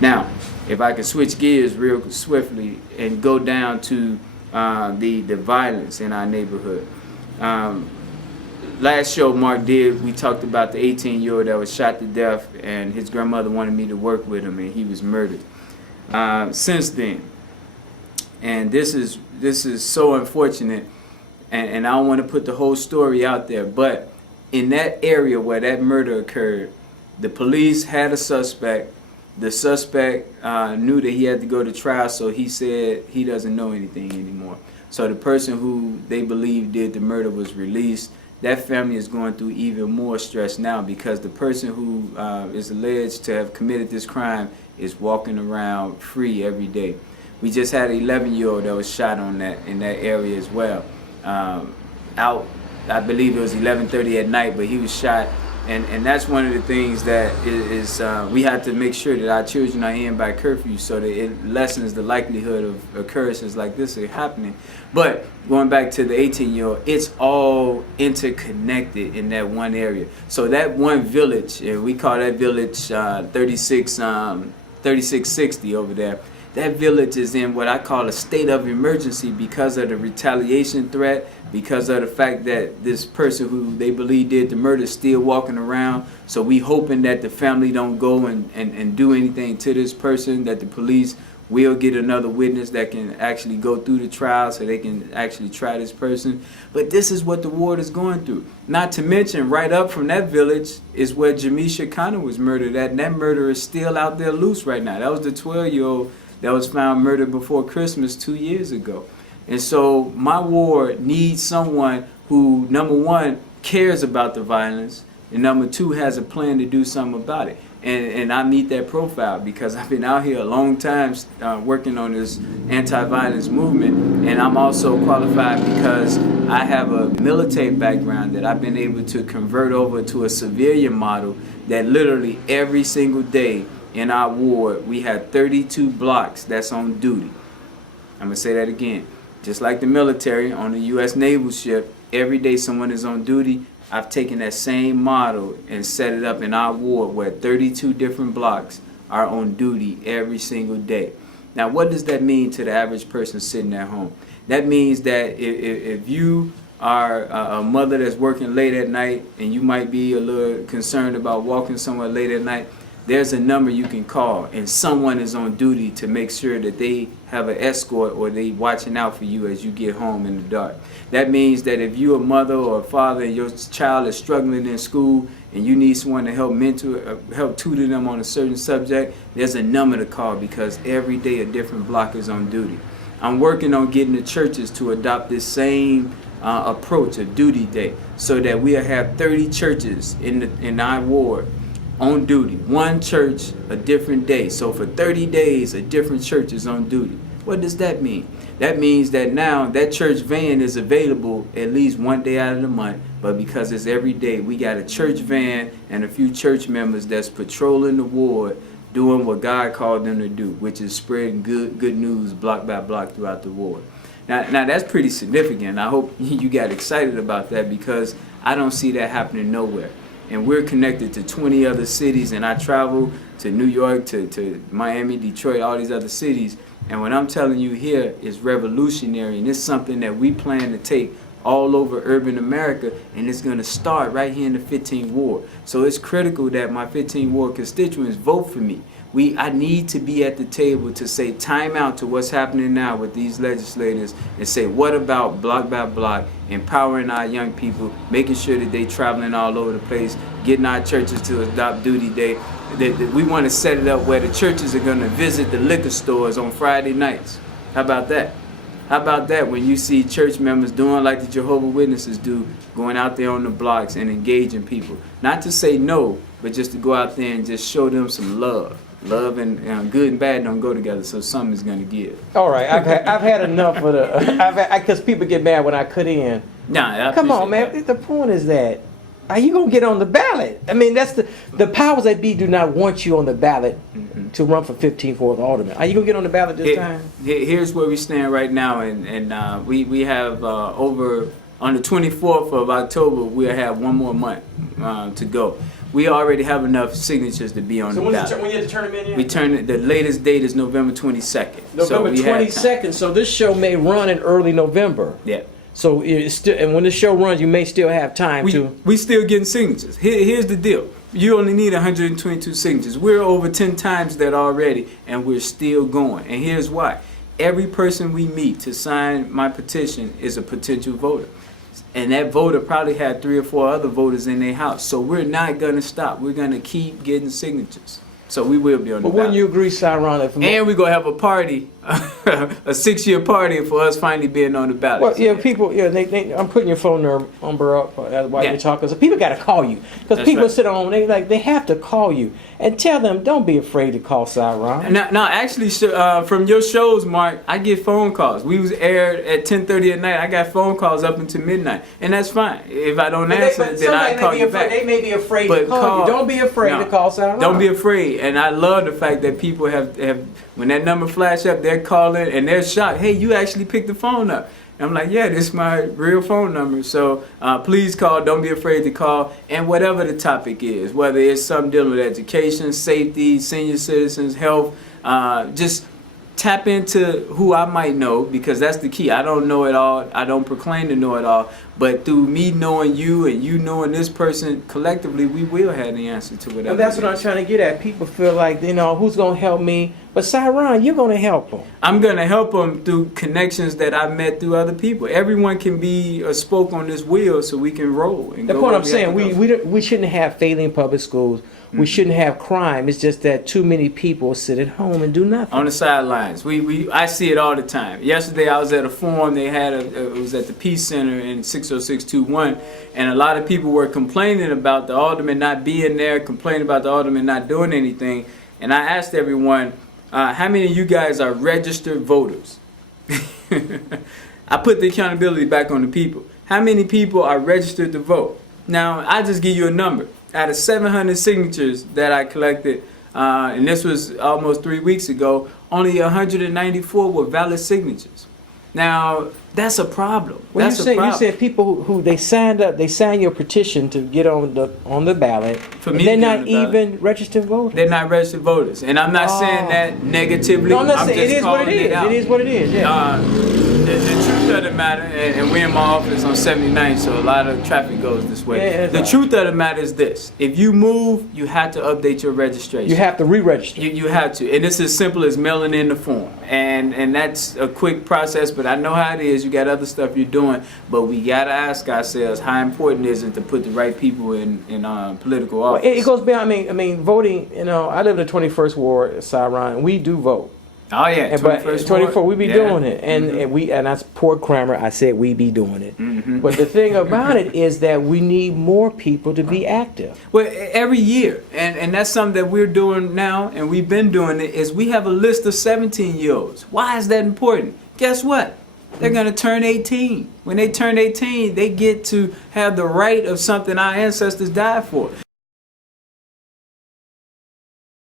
Now, if I can switch gears real swiftly and go down to the violence in our neighborhood. Last show Mark did, we talked about the 18-year-old that was shot to death, and his grandmother wanted me to work with him, and he was murdered. Since then, and this is so unfortunate, and I don't want to put the whole story out there, but in that area where that murder occurred, the police had a suspect. The suspect knew that he had to go to trial, so he said he doesn't know anything anymore. So the person who they believe did the murder was released. That family is going through even more stress now because the person who is alleged to have committed this crime is walking around free every day. We just had an 11-year-old that was shot in that area as well. Out, I believe it was 11:30 at night, but he was shot. And that's one of the things that is we have to make sure that our children are in by curfew so that it lessens the likelihood of occurrences like this are happening. But going back to the 18-year-old, it's all interconnected in that one area. So that one village, and we call that village 3660 over there. That village is in what I call a state of emergency because of the retaliation threat, because of the fact that this person who they believe did the murder is still walking around. So we hoping that the family don't go and do anything to this person, that the police will get another witness that can actually go through the trial so they can actually try this person. But this is what the ward is going through. Not to mention, right up from that village is where Jamisha Connor was murdered at, and that murderer is still out there loose right now. That was the 12-year-old that was found murdered before Christmas 2 years ago. And so my ward needs someone who, number one, cares about the violence, and number two, has a plan to do something about it. And I meet that profile because I've been out here a long time working on this anti-violence movement, and I'm also qualified because I have a military background that I've been able to convert over to a civilian model that literally every single day in our ward, we have 32 blocks that's on duty. I'm going to say that again. Just like the military on the U.S. naval ship, every day someone is on duty. I've taken that same model and set it up in our ward where 32 different blocks are on duty every single day. Now, what does that mean to the average person sitting at home? That means that if you are a mother that's working late at night and you might be a little concerned about walking somewhere late at night, there's a number you can call, and someone is on duty to make sure that they have an escort or they watching out for you as you get home in the dark. That means that if you're a mother or a father and your child is struggling in school and you need someone to help help tutor them on a certain subject, there's a number to call because every day a different block is on duty. I'm working on getting the churches to adopt this same approach of duty day so that we'll have 30 churches in our ward on duty. One church, a different day. So for 30 days, a different church is on duty. What does that mean? That means that now that church van is available at least one day out of the month, but because it's every day, we got a church van and a few church members that's patrolling the ward, doing what God called them to do, which is spreading good news block by block throughout the ward. Now that's pretty significant. I hope you got excited about that because I don't see that happening nowhere. And we're connected to 20 other cities, and I travel to New York, to Miami, Detroit, all these other cities. And what I'm telling you here is revolutionary, and it's something that we plan to take all over urban America, and it's going to start right here in the 15th Ward. So it's critical that my 15th Ward constituents vote for me. I need to be at the table to say time out to what's happening now with these legislators and say what about block by block, empowering our young people, making sure that they traveling all over the place, getting our churches to adopt duty day. That we want to set it up where the churches are going to visit the liquor stores on Friday nights. How about that? How about that when you see church members doing like the Jehovah's Witnesses do, going out there on the blocks and engaging people? Not to say no, but just to go out there and just show them some love. Love and good and bad don't go together, so something's going to give. All right, I've had enough of the, because people get mad when I cut in. Nah, come on, man. That. The point is that, are you going to get on the ballot? I mean, that's the powers that be do not want you on the ballot to run for 15th Ward Alderman. Are you going to get on the ballot this time? Here's where we stand right now, and we have over, on the 24th of October, we'll have one more month to go. we already have enough signatures to be on the ballot. when you have to turn them in? We turn it, the latest date is November 22nd. November we have time. 22nd. So this show may run in early November. Yeah. So it's still, and when the show runs, you may still have time to. We still getting signatures. Here's the deal. You only need 122 signatures. We're over 10 times that already, and we're still going. And here's why. Every person we meet to sign my petition is a potential voter. And that voter probably had 3 or 4 other voters in their house. So we're not going to stop. We're going to keep getting signatures. So we will be on the But ballot. wouldn't you agree, Cyron? And we're going to have a party, a 6-year party for us finally being on the ballot. Well, yeah, people, yeah, I'm putting your phone number up while Yeah. you're talking. So people got to call you because That's people right. sit on, they have to call you and tell them, don't be afraid to call Cyron. Now, actually, from your shows, Mark, I get phone calls. We was aired at 10:30 at night. I got phone calls up until midnight, and that's fine. If I don't answer, then I call you back. They may be afraid But to call you. Don't be afraid to call Cyron. Don't be afraid. And I love the fact that people have when that number flash up, they're calling and they're shocked. Hey, you actually picked the phone up. And I'm like, yeah, this is my real phone number. So please call. Don't be afraid to call. And whatever the topic is, whether it's something dealing with education, safety, senior citizens, health, just tap into who I might know, because that's the key. I don't know it all. I don't proclaim to know it all. But through me knowing you and you knowing this person, collectively, we will have the answer to whatever. And that's it what I'm is. trying to get at. People feel like, who's going to help me? But Cyron, you're going to help them. I'm going to help them through connections that I met through other people. Everyone can be a spoke on this wheel so we can roll. And The go point where I'm saying, have to go. we shouldn't have failing public schools. We shouldn't have crime. It's just that too many people sit at home and do nothing. On the sidelines. I see it all the time. Yesterday I was at a forum. They had it was at the Peace Center in 60621, and a lot of people were complaining about the alderman not being there, complaining about the alderman not doing anything. And I asked everyone, how many of you guys are registered voters? I put the accountability back on the people. How many people are registered to vote? Now, I just give you a number. Out of 700 signatures that I collected, and this was almost 3 weeks ago, only 194 were valid signatures. Now, that's a problem. Well, That's a you problem. said people who they signed your petition to get on the ballot, For and me they're to get not on the ballot. even registered voters. They're not registered voters. And I'm not saying that negatively. No, I'm not I'm saying just it is what calling it is. out. It is what it is. Yeah. The truth of the matter, and we're in my office on 79th, so a lot of traffic goes this way. Yeah, The it's truth of the matter is this: if you move, you have to update your registration. You have to re-register. You have to, and it's as simple as mailing in the form, and that's a quick process. But I know how it is. You got other stuff you're doing, but we gotta ask ourselves how important is it to put the right people in political Well, office. it goes beyond. I mean, voting. I live in the 21st ward, Cyron, and we do vote. Oh yeah, And but 21st 24, we be Yeah. doing it, and that's poor grammar. I said we be doing it. But the thing about it is that we need more people to be active. Well, every year, and that's something that we're doing now, and we've been doing it, is we have a list of 17-year-olds. Why is that important? Guess what? They're going to turn 18. When they turn 18, they get to have the right of something our ancestors died for.